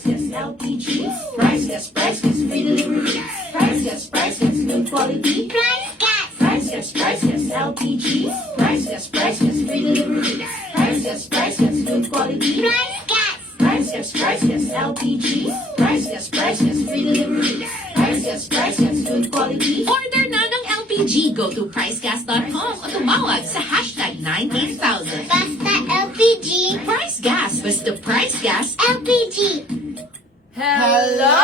Price Gas LPG. Price Gas, free delivery. Price Gas, good quality. Price Gas LPG. Price Gas, free delivery. Price Gas, good quality. Price Gas LPG. Price Gas, free delivery. Price Gas, good quality. Order na ng LPG. Go to pricegas.com o tumawag sa hashtag 98000. Basta LPG. Price Gas. Basta Price Gas. LPG. Hello!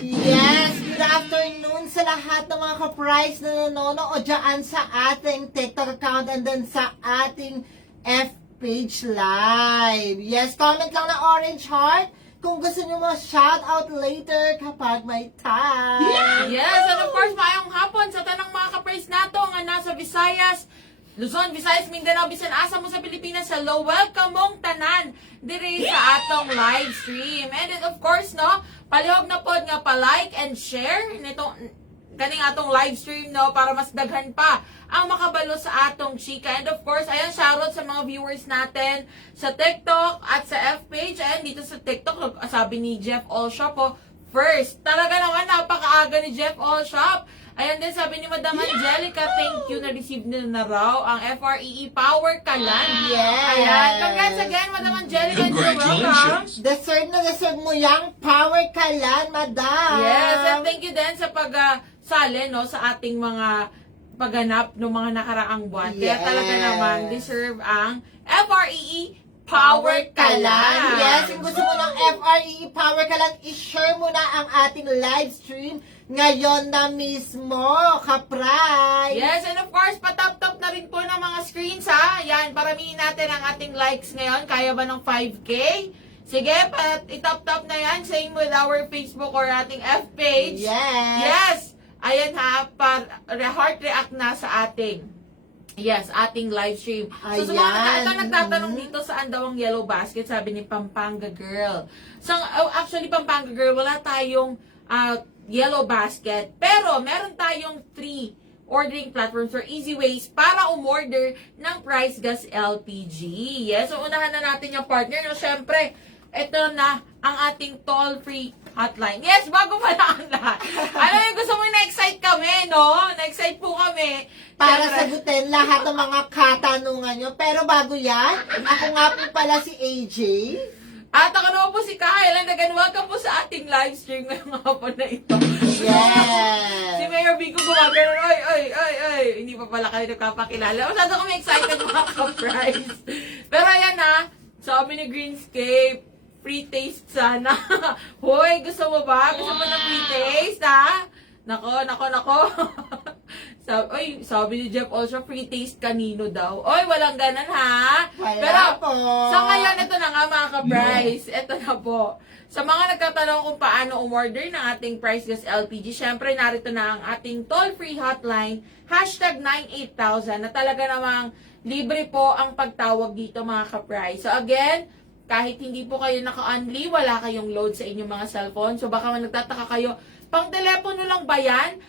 Yes, good afternoon sa lahat ng mga ka-price na nanonood dyan sa ating TikTok account and then sa ating F-page live. Yes, comment lang na orange heart kung gusto nyo ma-shout out later kapag may time. Yes, and of course, maayong hapon sa tanang mga ka-praise nato nga nasa Visayas, Luzon, Visayas, Mindanao, bisan asa mo sa Pilipinas. Hello, welcome mong tanan diri sa atong live stream. And then, of course, no, palihog na pod nga pa-like and share nitong kaning atong live stream, no, para mas daghan pa ang makabalo sa atong chika. And of course, ayan, shoutout sa mga viewers natin sa TikTok at sa F-page. Ayan, dito sa TikTok, sabi ni Jeff Allshop, first. Talaga naman, napakaaga ni Jeff Allshop. Ayan din, sabi ni Madam Angelica, thank you, na-receive na raw ang FREE Power Kalan. Yes. Ayan, congrats again, Madam Angelica. Congratulations. Deserve mo yang power kalan, madam. Yes, and thank you din sa pag-sali, no, sa ating mga pagganap ng mga nakaraang buwan. Kaya Yes. talaga naman, deserve ang FREE Power Kalan. Yes, kung gusto mo ng FRE Power Kalan, i-share mo na ang ating live stream ngayon na mismo, ka-price. Yes, and of course, patap-top na rin po ng mga screens, ha? Yan, paramihin natin ang ating likes ngayon. Kaya ba ng 5K? Sige, itap-top na yan. Same with our Facebook or ating F-page. Yes. Yes! Ayan ha, heart react na sa ating ating live stream. So, sa mga Ayan. nagtatanong dito, saan daw ang yellow basket, sabi ni Pampanga Girl. So, actually, Pampanga Girl, wala tayong yellow basket. Pero, meron tayong 3 ordering platforms or easy ways para umorder ng Price Gas LPG. Yes, so unahan na natin yung partner. No, syempre, ito na ang ating toll-free hotline. Yes, bago pala ang lahat. Alam niyo, gusto mo na-excite kami, no? Na-excite po kami. Para Syempre, sagutin lahat ng mga katanungan nyo. Pero bago yan, ako nga po pala si AJ. at ako naman po si Kyle, and again, welcome po sa ating live stream ngayong hapon na ito. Yes. Si Mayor Vico gumagano, ay, hindi pa pala kayo nagpapakilala. Masyado kami excited mga ka-price. Pero ayan ha, sabi ni Greenscape, free taste sana. Hoy, gusto mo ba? Gusto mo ng free taste, ha? Nako. Sabi ni Jeff also, free taste kanino daw. Oy, walang ganan, ha? Wala Pero, po. sa ngayon, ito na nga mga ka-price. Ito na po. Sa mga nagtatanong kung paano umorder ng ating Price Gas LPG, syempre narito na ang ating toll-free hotline, hashtag 98000, na talaga namang libre po ang pagtawag dito mga ka-price. So again, kahit hindi po kayo naka-only, wala kayong load sa inyong mga cellphone. So baka nagtataka kayo, pang telepono lang ba yan?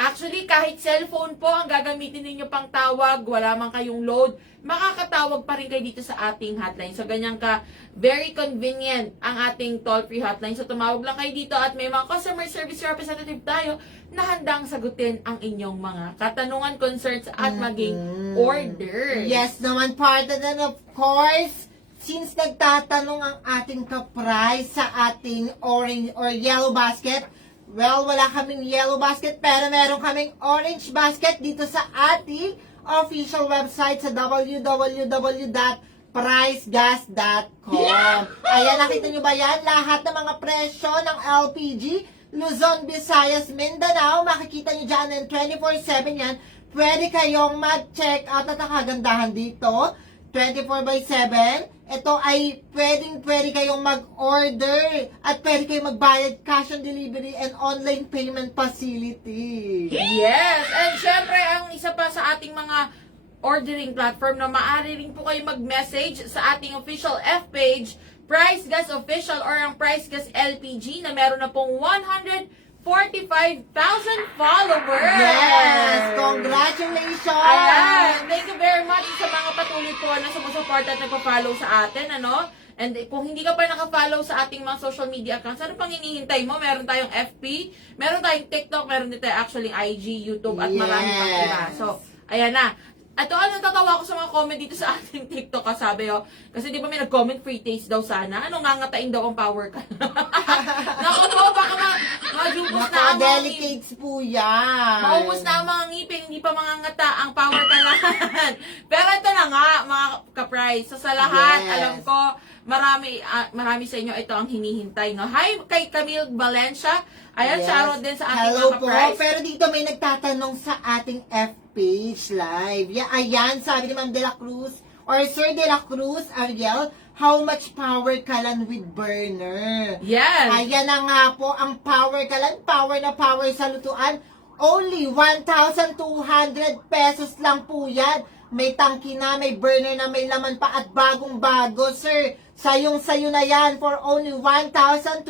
Actually, kahit cellphone po ang gagamitin ninyo pang tawag, wala man kayong load, makakatawag pa rin kayo dito sa ating hotline. So, ganyan ka, very convenient ang ating toll-free hotline. So, tumawag lang kayo dito at may mga customer service representative tayo na handang sagutin ang inyong mga katanungan, concerns at maging orders. Yes naman, partner. And of course, since nagtatanong ang ating ka-price sa ating orange or yellow basket, well, wala kaming yellow basket, pero meron kaming orange basket dito sa ating official website sa www.pricegas.com. Ayan, nakita nyo ba yan? Lahat ng mga presyo ng LPG, Luzon, Visayas, Mindanao, makikita nyo dyan and 24/7 yan. Pwede kayong mag-check out at nakagandahan dito. 24/7. Ito ay pwede kayong mag-order at pwede kayong magbayad cash on delivery and online payment facility. Yes! And syempre, ang isa pa sa ating mga ordering platform na maaari rin po kayo mag-message sa ating official F-page, Price Gas Official or ang Price Gas LPG na meron na pong 145,000 followers! Yes! Congratulations! Ayan! Thank you very much sa mga patuloy po na sumusuporta at nagpa-follow sa atin, ano? And kung hindi ka pa naka-follow sa ating mga social media accounts, ano pang hinihintay mo? Meron tayong FB, meron tayong TikTok, meron din tayong actually IG, YouTube, at marami pang iba. So, ayan na. Ito, natatawa ko sa mga comment dito sa ating TikTok, sabi kasi di ba may nag-comment free taste daw sana? Ano, ngangatain daw ang power ka? Naku po, baka majubos na ang mga delicates po yan. maubos na ang mga ngipin, hindi pa mangangata ang power ka lang. Pero ito na nga, mga ka-price. So, sa lahat, Yes. alam ko, marami sa inyo ito ang hinihintay. No? Hi kay Camille Valencia. Ayan, Yes. shoutout din sa ating Hello mga po. ka-price. Pero dito may nagtatanong sa ating F-page live. Ayan, sabi ni Ma'am De La Cruz or Sir De La Cruz, Ariel, how much power kalan with burner? Yes. Ayan na nga po ang power kalan, power na power sa lutuan. Only 1,200 pesos lang po yan. May tangki na, may burner na, may laman pa at bagong-bago, sir. Sayong-sayo na yan for only 1,200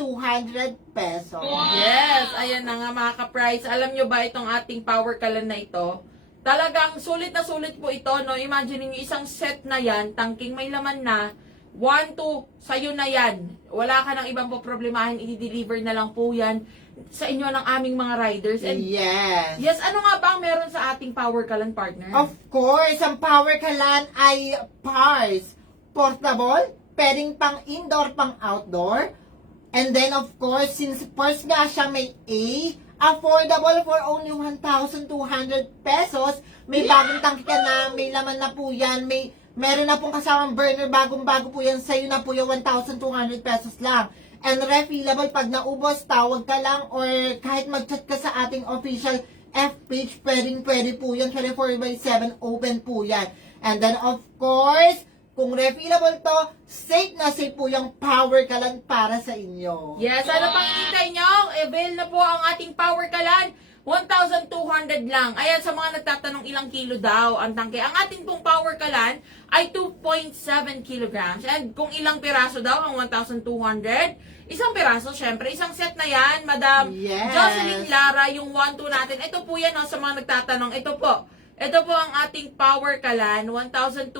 pesos. Yes, ayan na nga mga ka-price. Alam nyo ba itong ating power kalan na ito? Talagang sulit na sulit po ito, no? Imagine niyo isang set na yan, tangking may laman na, 1, 2, sa'yo na yan. Wala ka nang ibang poproblemahin, i-deliver na lang po yan sa inyo ng aming mga riders. And Yes. yes, ano nga ba ang meron sa ating power kalan partner? Of course, ang power kalan ay pars. Portable, pwedeng pang indoor, pang outdoor. And then of course, since pars nga siya may A, affordable for only 1,200 pesos. May bagong tangki ka na, may laman na po yan, meron na pong kasamang burner, bagong-bago po yan, sa'yo na po yung 1,200 pesos lang. And refillable, pag naubos, tawag ka lang or kahit mag-chat ka sa ating official F-page, pwede po yan, 24/7 open po yan. And then of course, kung refillable to, safe na safe po yung power kalan para sa inyo. Yes, ano pang hintay nyo? Avail na po ang ating power kalan. 1,200 lang. Ayan, sa mga nagtatanong ilang kilo daw ang tangke. Ang ating pong power kalan ay 2.7 kilograms. And kung ilang piraso daw ang 1,200, isang piraso, syempre. Isang set na yan, Madam Yes. Jocelyn Lara, yung 1-2 natin. Ito po yan, sa mga nagtatanong. Ito po ang ating power kalan, 1,200.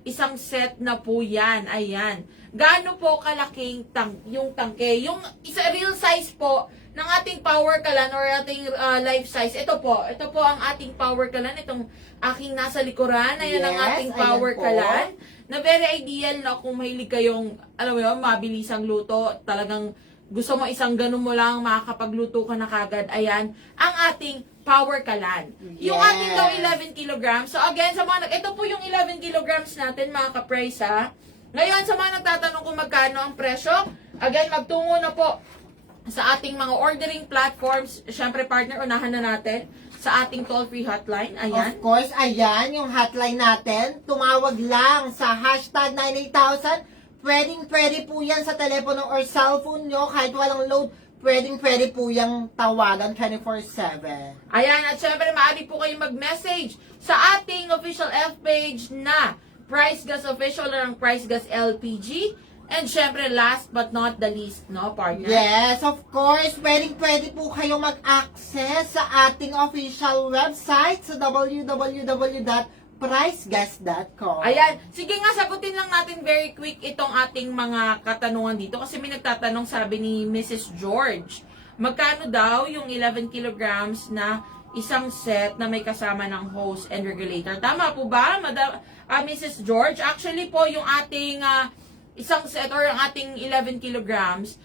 Isang set na po yan. Ayan. Gaano po kalaking yung tangke? Yung isa real size po ng ating power kalan or ating life size. Ito po ang ating power kalan. Itong aking nasa likuran. Ayan ang Yes, ating ayan power po. kalan. Na very ideal na kung mahilig kayong, alam mo yun, mabilisang luto. Talagang gusto mo isang ganun mo lang, makakapagluto ka na kagad. Ayan, ang ating power kalan. Yung Yes. ating daw 11 kilograms. So again, ito po yung 11 kilograms natin, mga ka-price ha. Ngayon, sa mga nagtatanong kung magkano ang presyo, again, magtungo na po sa ating mga ordering platforms. Siyempre, partner, unahan na natin sa ating toll-free hotline. Ayan. Of course, ayan yung hotline natin. Tumawag lang sa hashtag 98000. Pwede po yan sa telepono or cellphone nyo. Kahit walang load, pwede po yung tawagan 24/7. Ayan, at syempre, maaari po kayong mag-message sa ating official F-page na Price Gas Official or ang Price Gas LPG. And syempre, last but not the least, no, partner? Yes, of course. Pwede po kayong mag-access sa ating official website sa www.pricegas.com. Ayan, sige nga, sagutin lang natin very quick itong ating mga katanungan dito. Kasi may nagtatanong, sabi ni Mrs. George, magkano daw yung 11 kilograms na isang set na may kasama ng hose and regulator? Tama po ba, Mrs. George? Actually po, yung ating isang set or ang ating 11 kilograms,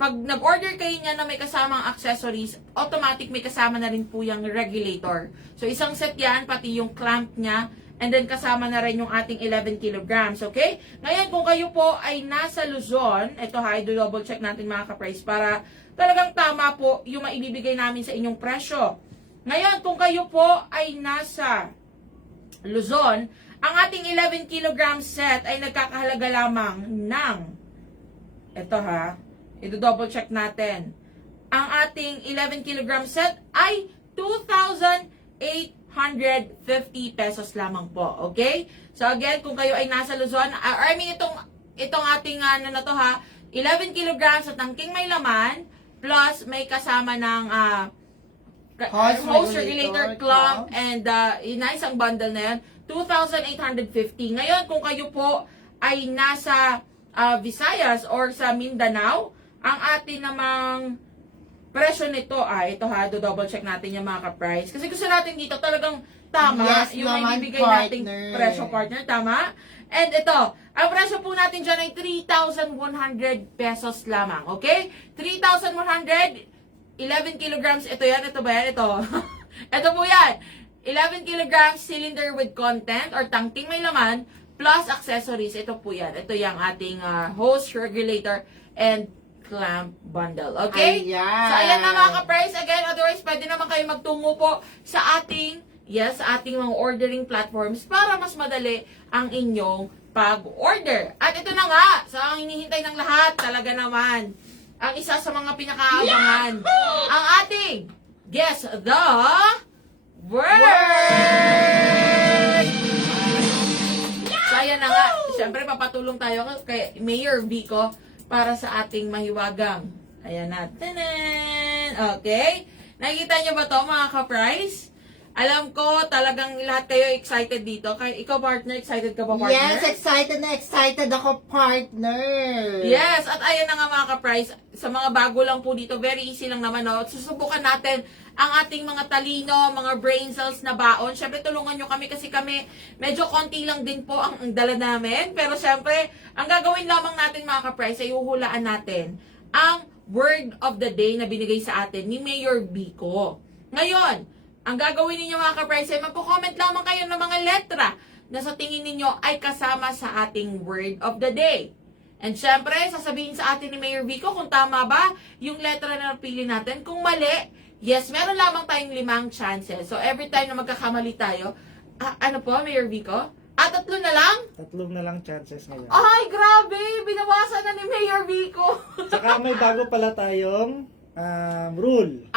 pag nag-order kayo niya na may kasamang accessories, automatic may kasama na rin po yung regulator. So, isang set yan, pati yung clamp niya, and then kasama na rin yung ating 11 kilograms, okay? Ngayon, kung kayo po ay nasa Luzon, ito ha, i-double check natin mga ka-price para talagang tama po yung maibibigay namin sa inyong presyo. Ngayon, kung kayo po ay nasa Luzon, ang ating 11 kilogram set ay nagkakahalaga lamang ng, ito ha, i-double check natin. Ang ating 11 kilogram set ay 2,850 pesos lamang po, okay? So again, kung kayo ay nasa Luzon, itong ating na to ha, 11 kilograms at tangking may laman, plus may kasama ng hose regulator, clamp, and isang bundle na yan, 2,850. Ngayon, kung kayo po ay nasa Visayas or sa Mindanao, ang atin namang presyo nito ito double check natin yung mga ka-price. Kasi gusto natin dito talagang tama Yes yung naman, ibibigay nating partner. presyo, partner. Tama? And ito, ang presyo po natin dyan ay 3,100 pesos lamang. Okay? 3,100, 11 kilograms. Ito yan, ito ba yan? Ito. Ito po yan. 11 kilograms cylinder with content or tangking may laman plus accessories. Ito po yan. Ito yung ating hose regulator and clamp bundle. Okay? Ayan. So, ayan na mga ka-price. Again, otherwise, pwede naman kayo magtungo po sa ating mga ordering platforms para mas madali ang inyong pag-order. At ito na nga, sa ang hinihintay ng lahat, talaga naman, ang isa sa mga pinakaabangan, ang ating Guess the Word! So, ayan na nga. Siyempre, papatulong tayo kay Mayor Vico para sa ating mahiwagang. Ayan na. Tanan! Okay? Nakikita niyo ba to mga ka-price? Alam ko, talagang lahat kayo excited dito. Ikaw, partner, excited ka ba, partner? Yes, excited na excited ako, partner. Yes, at ayan na nga mga ka-price. Sa mga bago lang po dito, very easy lang naman. No? Susubukan natin ang ating mga talino, mga brain cells na baon. Siyempre, tulungan nyo kami kasi kami medyo konti lang din po ang dala namin. Pero siyempre, ang gagawin lamang natin mga ka-price ay uhulaan natin ang word of the day na binigay sa atin ni Mayor Vico. Ngayon, ang gagawin ninyo mga ka-price ay magko-comment lamang kayo ng mga letra na sa tingin ninyo ay kasama sa ating word of the day. And syempre, sasabihin sa atin ni Mayor Vico kung tama ba yung letra na napili natin. Kung mali, yes, meron lamang tayong 5 chances. So every time na magkakamali tayo, ano po, Mayor Vico? 3 na lang? 3 na lang chances ngayon. Ay, grabe! Binawasan na ni Mayor Vico. Saka may bago pala tayong rule.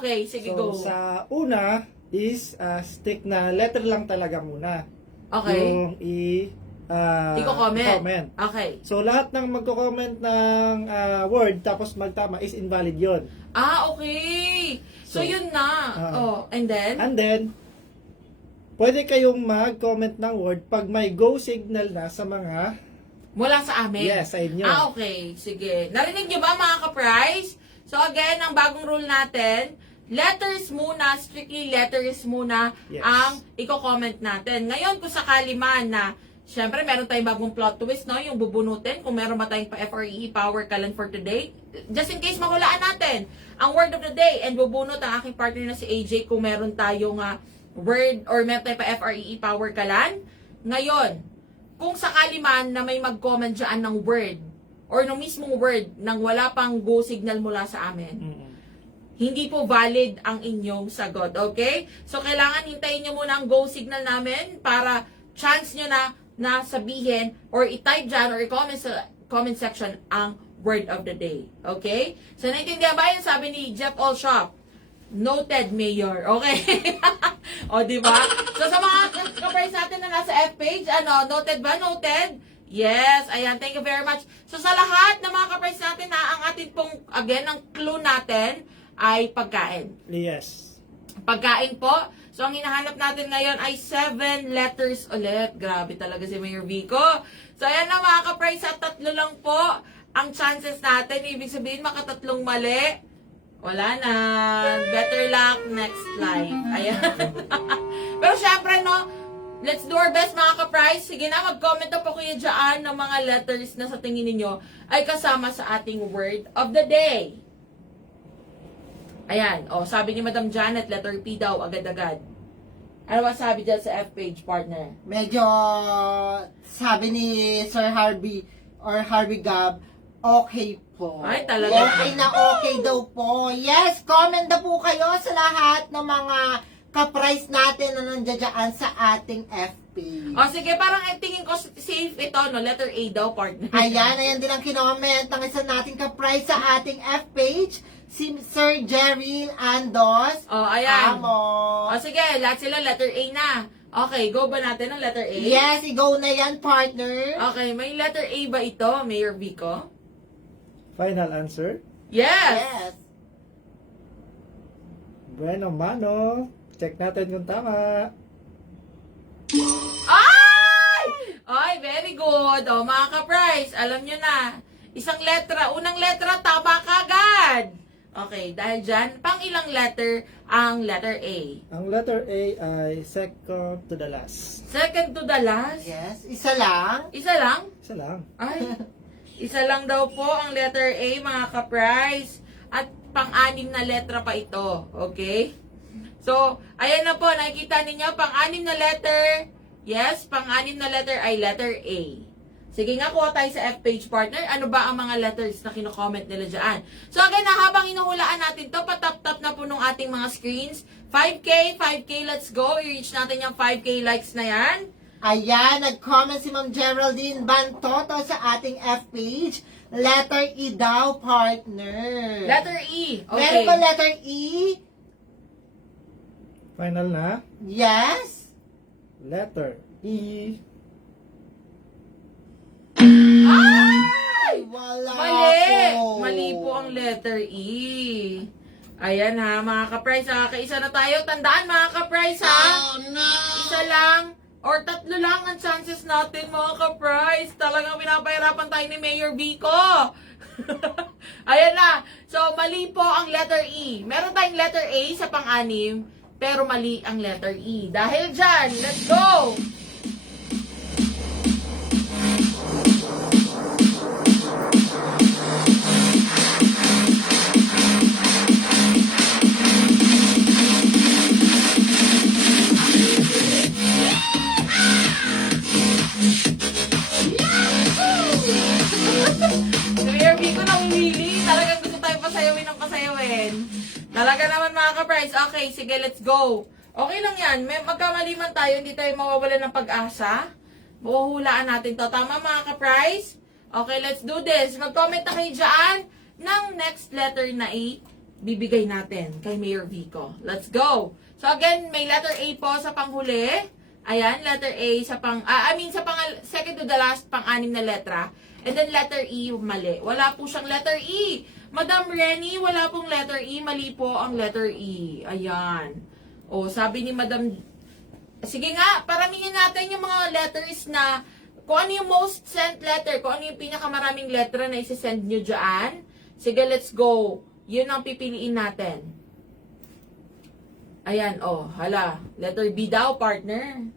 Okay. Sige, So, go. sa una is stick na letter lang talaga muna. Okay. Yung Iko-comment. comment. Okay. So, lahat ng magko-comment ng word tapos magtama is invalid yon. Okay. So, So, yun na. And then? And then, pwede kayong mag-comment ng word pag may go signal na sa mga Mula sa amin? yes, sa inyo. Okay. Sige. Narinig niyo ba mga ka-price? So again, ang bagong rule natin, letters muna, strictly letters muna Yes. ang i-comment natin. Ngayon, kung sakali man na, syempre, meron tayong bagong plot twist, no? Yung bubunutin, kung meron ba tayong FREE Power Kalan for today. Just in case mahulaan natin ang word of the day and bubunot ang aking partner na si AJ kung meron tayong word or meron tayong FREE Power Kalan. Ngayon, kung sakali man na may mag-comment dyan ng word or ng mismong word nang wala pang go signal mula sa amin, hindi po valid ang inyong sagot, okay? So, kailangan hintayin nyo muna ang go signal namin para chance nyo na sabihin or i-type dyan or i-comment sa comment section ang word of the day, okay? So, naintindihan ba yun? Sabi ni Jeff Allshop, noted, Mayor. Okay? O, diba? So, sa mga ka-price natin na nasa F-page, noted ba? Noted? Yes, ayan, thank you very much. So, sa lahat ng mga ka-price natin ang atin pong, again, ang clue natin ay pagkain. Yes. Pagkain po. So, ang hinahanap natin ngayon ay 7 letters ulit. Grabe talaga si Mayor Vico. So, ayan na mga ka-price, at 3 lang po ang chances natin. Ibig sabihin, makatatlong mali. Wala na. Better luck next life. Ayan. Pero syempre, no, let's do our best mga ka-price. Sige na, mag-comment na po kayo dyan ng mga letters na sa tingin ninyo ay kasama sa ating word of the day. Ayan. Sabi ni Madam Janet, letter P daw, agad-agad. Ano ba sabi dyan sa F-page, partner? Medyo, sabi ni Sir Harvey or Harvey Gab, okay po. Ay, talaga. Okay na okay daw po. Yes, comment na po kayo sa lahat ng mga ka-price natin na nandiyan sa ating FB. Sige, parang tingin ko safe ito, no? Letter A daw, partner. Ayan din ang kinoment ng isa nating ka-price sa ating F-page, si Sir Jerry Andos. Ayan. Amo. Sige, lahat sila letter A na. Okay, go ba natin ang letter A? Yes, go na yan, partner. Okay, may letter A ba ito, Mayor Vico? Final answer? Yes! Yes. Bueno, mano. Check natin kung tama. Ay! Ay, very good. O, mga ka-price, alam nyo na. Isang letra, unang letra, tama kagad. Okay, dahil dyan, pang ilang letter ang letter A? Ang letter A ay second to the last. Second to the last? Yes, isa lang. Isa lang? Isa lang. Ay, isa lang daw po ang letter A, mga ka-price. At pang-anim na letra pa ito. Okay? So, ayan na po, nakikita ninyo, pang-anim na letter. Yes, pang-anim na letter ay letter A. Sige nga, kuha tayo sa F-page partner. Ano ba ang mga letters na kino-comment nila dyan? So again, habang inuhulaan natin to, patap-tap na po nung ating mga screens. 5K, let's go. I-reach natin yung 5K likes na yan. Ayan, nag-comment si Ma'am Geraldine Bantoto sa ating F-page. Letter E daw, partner. Letter E. Okay. Meron ba letter E? Final na. Yes. Letter E. Ay, wala Mali! po. Mali po ang letter E. Ayan ha, mga ka-price ha. Kaisa na tayo. Tandaan mga ka-price ha. Oh, no! Isa lang or tatlo lang ang chances natin mga ka-price. Talagang pinapahirapan tayo ni Mayor Vico. Ayan na. So, mali po ang letter E. Meron tayong letter A sa pang-anim, pero mali ang letter E. Dahil dyan, let's go! Mayor Vico namimili. Talagang gusto tayo pasayawin ng pasayawin. Talaga naman mga ka-price. Okay, sige, let's go. Okay lang yan. May magkamali man tayo, hindi tayo mawawalan ng pag-asa. Buhuhulaan natin to. Tama mga ka-price? Okay, let's do this. Mag-comment na kayo dyan ng next letter na A. Bibigay natin kay Mayor Vico. Let's go. So again, may letter A po sa panghuli. Ayan, letter A sa second to the last, pang-anim na letra. And then letter E, mali. Wala po siyang letter E. Madam Renny, wala pong letter E. Mali po ang letter E. Ayan. O, sabi ni Madam... Sige nga, paramihin natin yung mga letters na kung ano yung most sent letter, kung ano yung pinakamaraming letra na isi-send nyo dyan. Sige, let's go. Yun ang pipiliin natin. Ayan, oh, hala. Letter B daw, partner.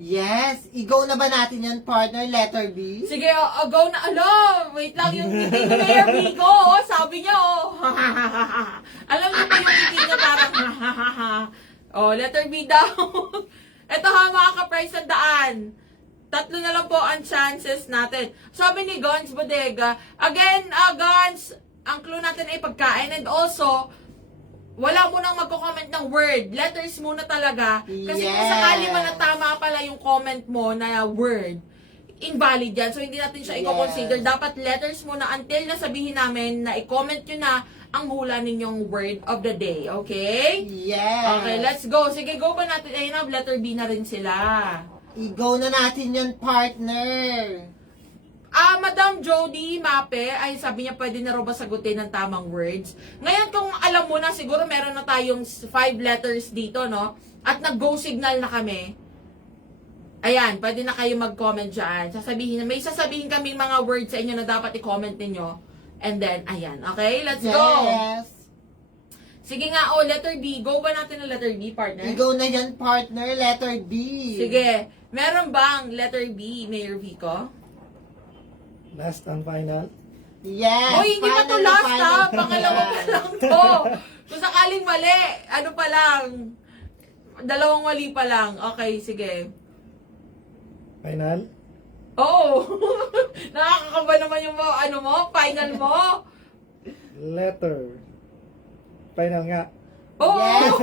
Yes. I-go na ba natin yan, partner? Letter B? Sige, go na. Alo, wait lang yung ngiti ni Mayor Vico. Oh, sabi niya, oh. Alam niyo pa yung ngiti niya parang, oh, letter B daw. Ito ha, mga ka-price, sandaan. Tatlo na lang po ang chances natin. Sabi ni Gons Bodega, again, Gons, ang clue natin ay pagkain. And also, wala mo nang magko-comment ng word. Letters muna talaga. Kasi kung sakali man na tama pala yung comment mo na word, invalid yan. So, hindi natin siya i-consider. Dapat letters muna until na sabihin namin na i-comment nyo na ang hula ninyong word of the day. Okay? Yes. Okay, let's go. Sige, go ba natin? Ayun na, letter B na rin sila. I-go na natin yan, partner. Madam Jody Mape, ay sabi niya pwede na raw ba sagutin ng tamang words. Ngayon kung alam mo na, siguro meron na tayong 5 letters dito, no? At nag-go signal na kami. Ayan, pwede na kayo mag-comment dyan. May sasabihin kami mga words sa inyo na dapat i-comment ninyo. And then, ayan. Okay, let's go. Yes. Sige nga, letter B. Go ba natin ng letter B, partner? I-go na yan, partner. Letter B. Sige. Meron bang letter B, Mayor Vico? Last and final. Yes. Hoy, hindi pa to Final na last final ha. na. Pangalawa pa lang to. Kung sakaling mali, ano pa lang? Dalawang mali pa lang. Okay, sige. Final. Oo. Nakakakaba naman yung final mo. Letter. Final nga. Oo. Yes,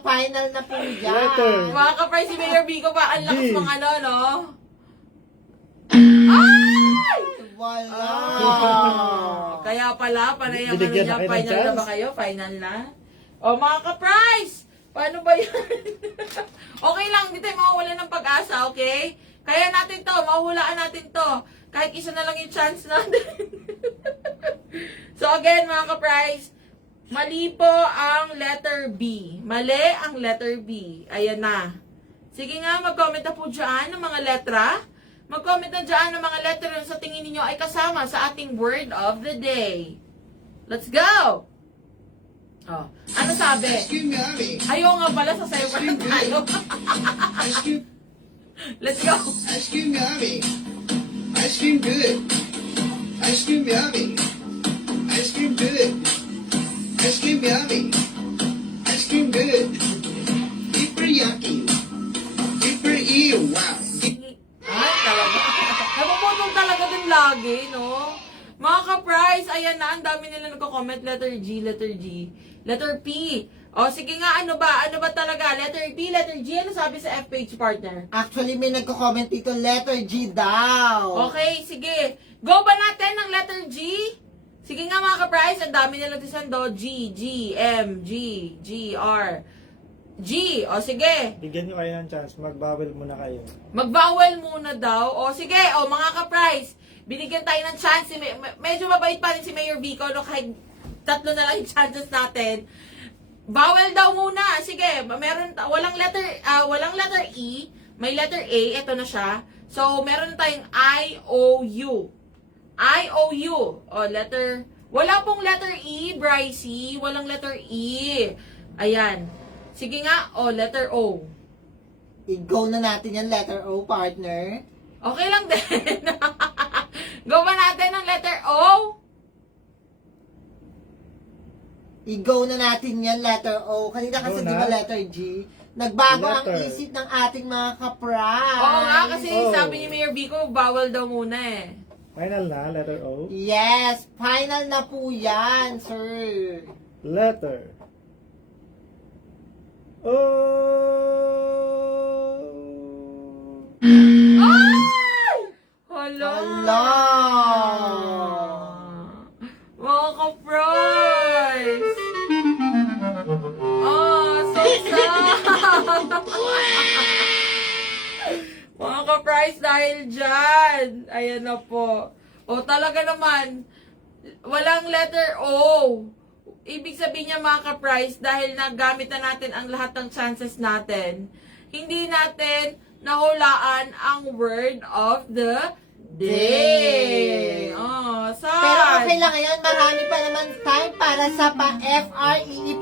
final na po yan. Letter. Mga ka-price, si Mayor Vico pa, ang lakas B. mga no? Wala. Kaya pala, panay ang Binigyan niya, na kayo ng final na chance? ba kayo? Final na? Mga ka-price! Paano ba yan? Okay lang, hindi tayo mawawala ng pag-asa, okay? Kaya natin to, mahuhulaan natin to. Kahit isa na lang yung chance natin. So again, mga ka-price, mali po ang letter B. Mali ang letter B. Ayan na. Sige nga, mag-comment na po dyan ng mga letra. Mag-comment na dyan ng mga letter na sa tingin ninyo ay kasama sa ating word of the day. Let's go! Oh, ano sabi? Ayaw nga pala, sasayaw pa na tayo. Let's go! Ice cream yummy. Ice cream good. Ice cream yummy. Ice cream good. Ice cream yummy. Ice cream good. Super yucky. Super ew. Wow. Ay, talaga. Napaputol talaga din lagi, no? Mga ka-prize, ayan na, ang dami nila nagko-comment. Letter G, letter G, letter P. O, sige nga, ano ba? Ano ba talaga? Letter P, letter G, ano sabi sa F-page partner? Actually, may nagko-comment dito, letter G daw. Okay, sige. Go ba natin ng letter G? Sige nga mga ka-prize, ang dami nila tisando. G, G, M, G, G, R, G. O, sige. Bigyan nyo kayo ng chance, magbawal muna kayo. Mag-vowel muna daw. O, sige. O, mga ka-prize, binigyan tayo ng chance. Medyo mabait pa rin si Mayor Vico, no? Kahit tatlo na lang yung chances natin. Vowel daw muna. Sige, walang letter E, may letter A, ito na siya. So, meron tayong I-O-U. I-O-U. O, letter, wala pong letter E, Brycey. Walang letter E. Ayan. Sige nga, o, letter O. I-go na natin yan, letter O, partner. Okay lang din. Go ba natin ng letter O? I-go na natin yan, letter O. Kanina kasi Go di na. ba letter G? Nagbago ang Letter. isip ng ating mga kapray. Oo nga, kasi Oh. sabi ni Mayor Vico, bawal daw muna eh. Final na, letter O. Yes, final na po yan, sir. Letter O. Hala! Hala! Mga ka-prize! Oh, so sad! Mga ka-prize dahil dyan. Ayan na po. O talaga naman, walang letter O. Ibig sabihin niya mga ka-prize, dahil nagamit na natin ang lahat ng chances natin, hindi natin nahulaan ang word of the day. Oh, sad. Pero okay lang ngayon, marami pa naman time para sa pa-FREE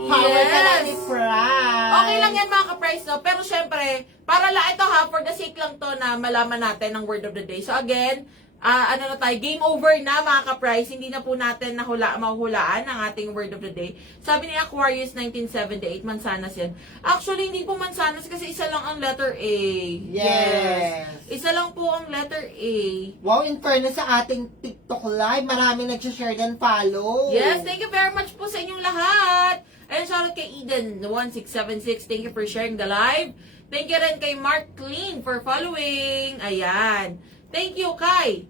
power Yes. na lang ni Fry. Okay lang yan mga ka-price, no? Pero syempre, para ito ha, for the sake lang to na malaman natin ang word of the day. So again, ano na tayo, game over na mga ka-price. Hindi na po natin mahuhulaan ang ating word of the day. Sabi ni Aquarius 1978, mansanas yan. Actually, hindi po mansanas kasi isa lang ang letter A. Yes. Isa lang po ang letter A. Wow, in fairness sa ating TikTok live, marami nag-share and follow. Yes, thank you very much po sa inyong lahat. And shoutout kay Eden1676. Thank you for sharing the live. Thank you rin kay Mark Clean for following. Ayan. Thank you kay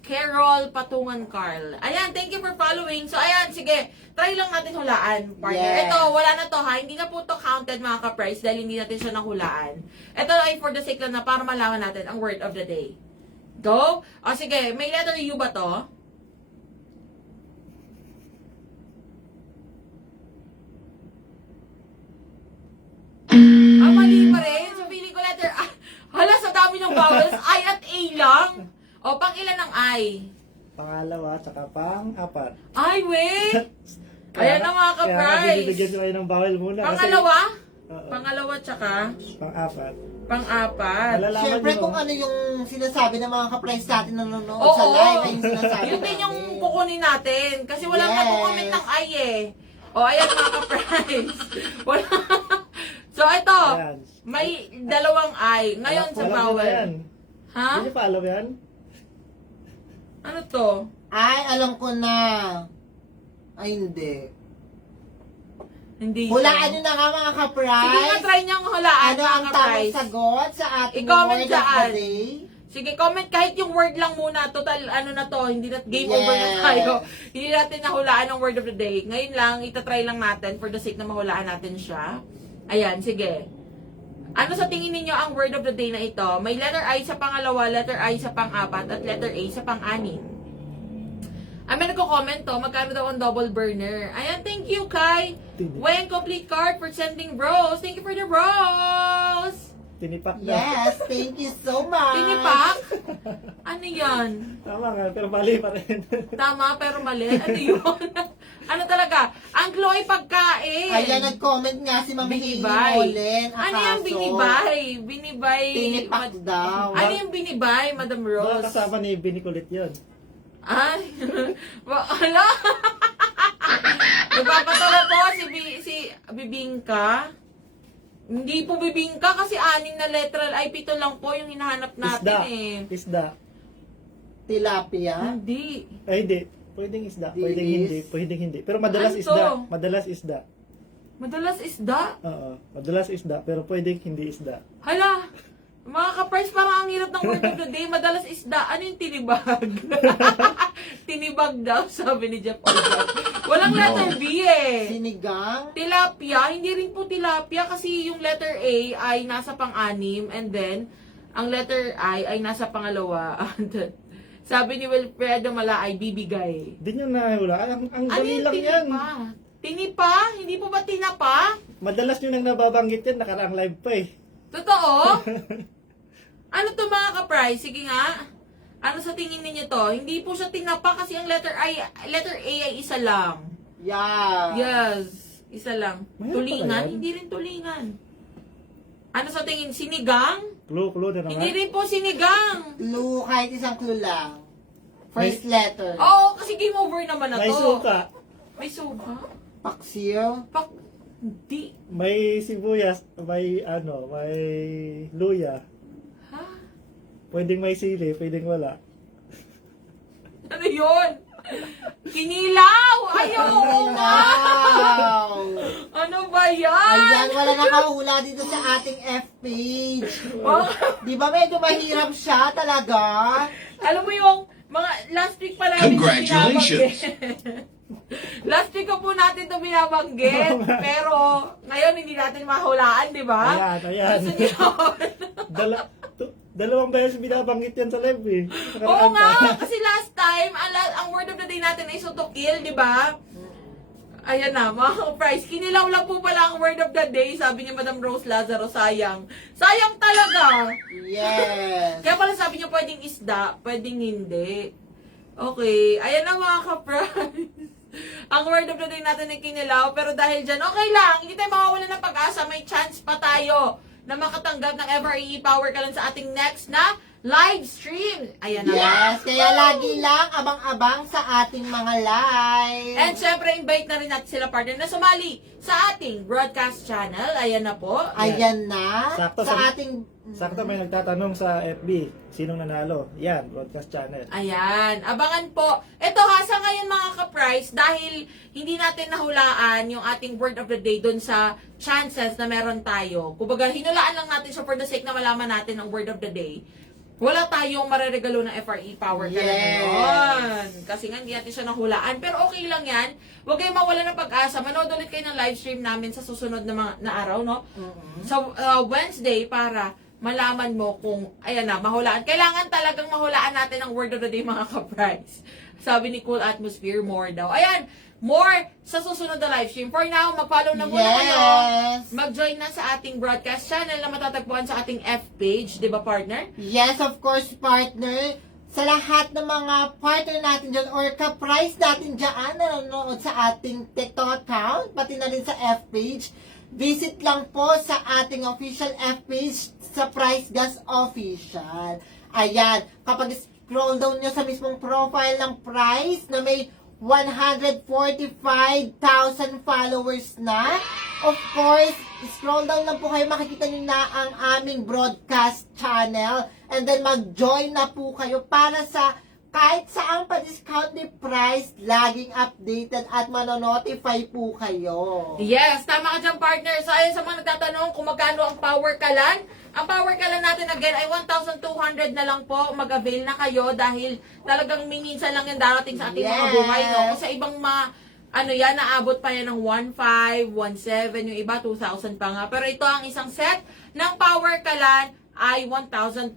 Carol Patungan Carl. Ayan, thank you for following. So, ayan, sige. Try lang natin hulaan, partner. Yes. Ito, wala na to ha. Hindi na po to counted mga ka-price dahil hindi natin siya nahulaan. Ito ay for the sake lang na para malaman natin ang word of the day. Go? O sige, may letter U ba to? Mali pa rin. So, feeling ko letter I. Hala, sa dami ng vowels, I at A lang. O, pang ilan ang I? Pangalawa, tsaka pang-apat. Ay, wait. Ayan na mga Kaya ka-price. bibigyan nyo kayo ng bawal muna. kasi- Pangalawa? Oo. Pangalawa tsaka Pang-apat. pang-apat. Malalaman Siyempre nyo. kung ano yung sinasabi ng mga ka-price natin na nanonood Oo. sa live, ay yung sinasabi Yun din namin. yung kukunin natin. Kasi walang Yes. nagko-comment ng I eh. O, ayan mga ka-price. Wala. So, ito. Ayan. May dalawang I. Ngayon sa Alam nyo na vowel. yan. Ha? Hindi nyo follow yan? Ano to? Ay, alam ko na. Ay, hindi. Hindi Hulaan siya. nyo na nga mga Sige nga, ka-price. try niyang hulaan Ano mga ang tamang ka-price. sagot sa ating I-comment word of the dyan. day? Sige, comment kahit yung word lang muna. Total, ano na to, hindi na, game over na Yes. tayo. Hindi natin nahulaan ang word of the day. Ngayon lang, itatry lang natin for the sake na mahulaan natin siya. Ayan, sige. Ano sa tingin ninyo ang word of the day na ito? May letter I sa pangalawa, letter I sa pang-apat, at letter A sa pang-anim. May nagko-comment to, magkano daw ang double burner? Ayan, thank you, Kai. When complete card for sending bros. Thank you for the bros. Tinipak na. Yes, thank you so much. Tinipak? Ano yan? Tama nga, pero mali pa rin. Tama pero mali. Ano yun? Ano talaga? Ang Chloe pagkain. Ayan, nag-comment nga si Ma'am Hailey Binibay. Molen. Ano yung binibay? Binibay. Tinipak daw. Ano yung binibay, Madam Baka Rose? kasama ni Binikulit yun. Ay, ala. Nagpapatawa po si Bibingka. Hindi po Bibingka kasi 6 na letral ay 7 lang po yung hinahanap natin Isda. eh. Isda. Tilapia. Hindi. Ay, hindi. Pwedeng isda. Dilis. Pwedeng hindi. Pwedeng hindi. Pero madalas Ano isda. to? Madalas isda. Madalas isda. Oo. Madalas isda. Pero pwedeng hindi isda. Hala. Mga ka-price, parang ang hirap ng word of the day. Madalas isda. Ano yung tinibag? Tinibag daw, sabi ni Jeff Olga. Walang letter B eh. Sinigang. Tilapia, hindi rin po tilapia kasi yung letter A ay nasa pang-anim and then ang letter I ay nasa pangalawa. Sabi ni Wilfredo Mala ay bibigay. Hindi nyo nahula. Ang Ano dali yung lang yan. tinipa? Tinipa? Hindi po ba tinapa? Madalas nyo nang nababanggit yan. Nakaraang live pa eh. Totoo? Ano to mga ka-price? Sige nga. Ano sa tingin ninyo to? Hindi po siya tinapa kasi ang letter A ay isa lang. Yeah. Yes, isa lang. Mayroon pala Tulingan? yan? Hindi rin tulingan. Ano sa tingin? Sinigang? Clue na naman. Hindi rin po sinigang. Clue, kahit isang clue lang. First letter. Oo, kasi game over naman na to. May suka. May suka? Paksiw. Hindi. May sibuyas. May luya. Ha? Pwedeng may sili. Pwedeng wala. Ano yun? Kinilaw! Ayaw ko nga! Wow! Ano ba yan? Ayan, wala nakahula dito sa ating F-page. Di ba medyo mahirap siya talaga? Alam mo yung mga last week pa natin Congratulations! Last week ko po natin ito binabanggit. Pero ngayon hindi natin mahulaan, di ba? Ayan. Gusto niyo? Dalawang beses binabanggit yan sa live eh. Oo Nakaraan nga, pa. kasi last time, ang word of the day natin ay sutokil, di ba? Ayan na, mga price. Kinilaw lang po pala ang word of the day, sabi ni Madam Rose Lazaro, sayang. Sayang talaga! Yes. Kaya pala sabi niyo pwedeng isda, pwedeng hindi. Okay, ayan na mga ka-price. Ang word of the day natin ay kinilaw, pero dahil dyan, okay lang, hindi tayo mawawala ng pag-asa, may chance pa tayo na makatanggap ng FRE Power ka lang sa ating next na live stream. Ayan na. Yes, kaya lagi lang abang-abang sa ating mga live. And syempre, invite na rin natin sila partner na sumali sa ating broadcast channel. Ayan na po. Ayan na, Sakto sa ating... Sakto may nagtatanong sa FB. Sinong nanalo? Yan, broadcast channel. Ayan. Abangan po. Ito ha, sa ngayon mga ka-price, dahil hindi natin nahulaan yung ating word of the day dun sa chances na meron tayo. Kumbaga, hinulaan lang natin siya for the sake na malaman natin ang word of the day. Wala tayong mareregalo ng FRE Power ka lang Yes. ngayon. Kasi nga, hindi natin siya nahulaan. Pero okay lang yan. Huwag kayong mawala ng pag-asa. Manood ulit kayo ng live stream namin sa susunod na araw, no? Sa Wednesday, para malaman mo kung, ayan na, mahulaan. Kailangan talagang mahulaan natin ang word of the day, mga ka-price. Sabi ni Cool Atmosphere, more daw. Ayan, more sa susunod na live stream. For now, mag-follow na muna kayo. Yes. Mag-join na sa ating broadcast channel na matatagpuan sa ating F page. Di ba, partner? Yes, of course, partner. Sa lahat ng mga partner natin dyan or ka-price natin dyan na nanonood sa ating TikTok account, pati na rin sa F page, visit lang po sa ating official F page sa Price Gas Official. Ayan, kapag scroll down nyo sa mismong profile ng Price na may 145,000 followers na, of course, scroll down lang po kayo, makikita nyo na ang aming broadcast channel and then mag-join na po kayo para sa kahit saan pa-discount ni Price, laging updated at manonotify po kayo. Yes, tama ka dyan, partner. So, ayun sa mga nagtatanong kung magkano ang power kalan. Ang power kalan natin again ay 1,200 na lang po. Mag-avail na kayo dahil talagang minsan lang yan darating sa ating mga Yes. buhay. No? Kung sa ibang naabot pa yan ng 1,500, 1,700, yung iba 2,000 pa nga. Pero ito ang isang set ng power kalan ay 1,200.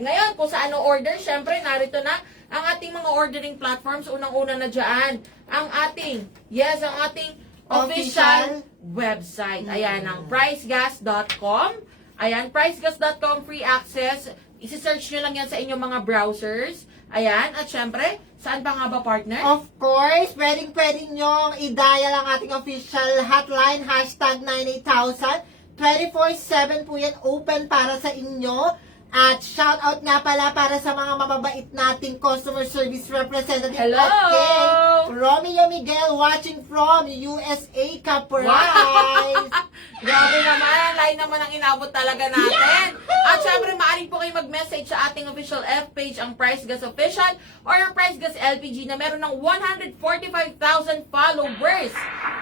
Ngayon, kung sa ano order, syempre, narito na ang ating mga ordering platforms. Unang-una na dyan, ang ating official website. Ayan, ang pricegas.com. Ayan, pricegas.com, free access. Isi-search nyo lang yan sa inyong mga browsers. Ayan, at syempre, saan pa nga ba, partner? Of course, pwedeng nyong i-dial ang ating official hotline, hashtag 98000. 24/7 po yan, open para sa inyo. At shout out nga pala para sa mga mababait nating customer service representative. Hello! Okay, Romeo Miguel watching from USA, Caprice. Grabe naman, lain naman ang inabot talaga natin. At syempre, maaari po kayo mag-message sa ating official F page, ang Price Gas Official or ang Price Gas LPG na meron ng 145,000 followers.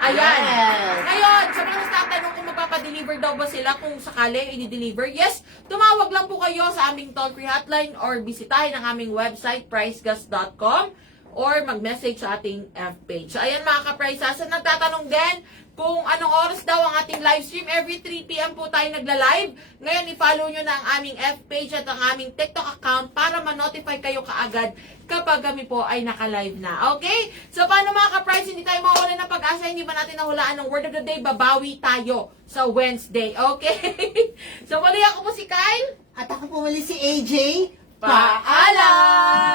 Ayan. Yes. Ngayon, sa mga nagtatanong kung magpapadeliver daw ba sila kung sakali i-deliver, yes, tumawag lang po kayo sa aming toll-free hotline or bisitahin ang aming website, pricegas.com, or mag-message sa ating F page. So, ayan mga ka-price, sa nagtatanong din kung anong oras daw ang ating live stream. Every 3 p.m. po tayo nagla-live. Ngayon, i-follow nyo na ang aming F page at ang aming TikTok account para ma-notify kayo kaagad kapag kami po ay naka-live na. Okay? So, paano mga ka-price, hindi tayo mawala ng pag-asa, hindi ba natin nahulaan ng word of the day, babawi tayo sa Wednesday. Okay? So, muli ako po si Kyle. At ako po muli si AJ. Paalam!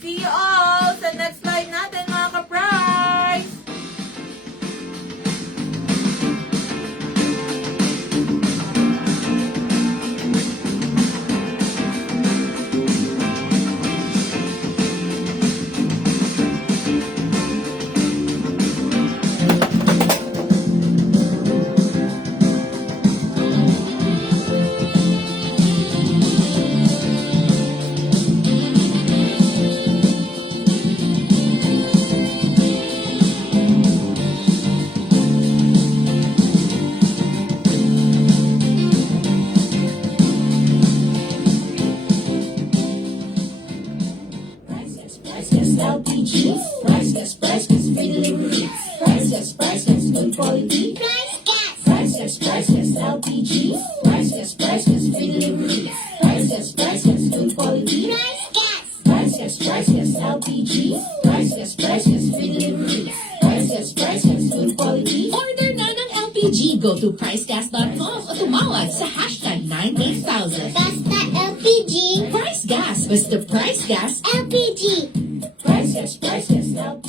See you all sa next live natin, mga ka-price! Price Gas LPG. Price Gas, free delivery. Price Gas, good quality. Price gas. Price Gas LPG. Price Gas, free delivery. Price Gas, good quality. Price gas. Price Gas LPG. Price Gas, free delivery. Price Gas, good quality. Order na ng LPG. Go to pricegas.com o tumawag sa hashtag 98000. Basta LPG. Price Gas. Basta Price Gas. LPG. Price Gas LPG.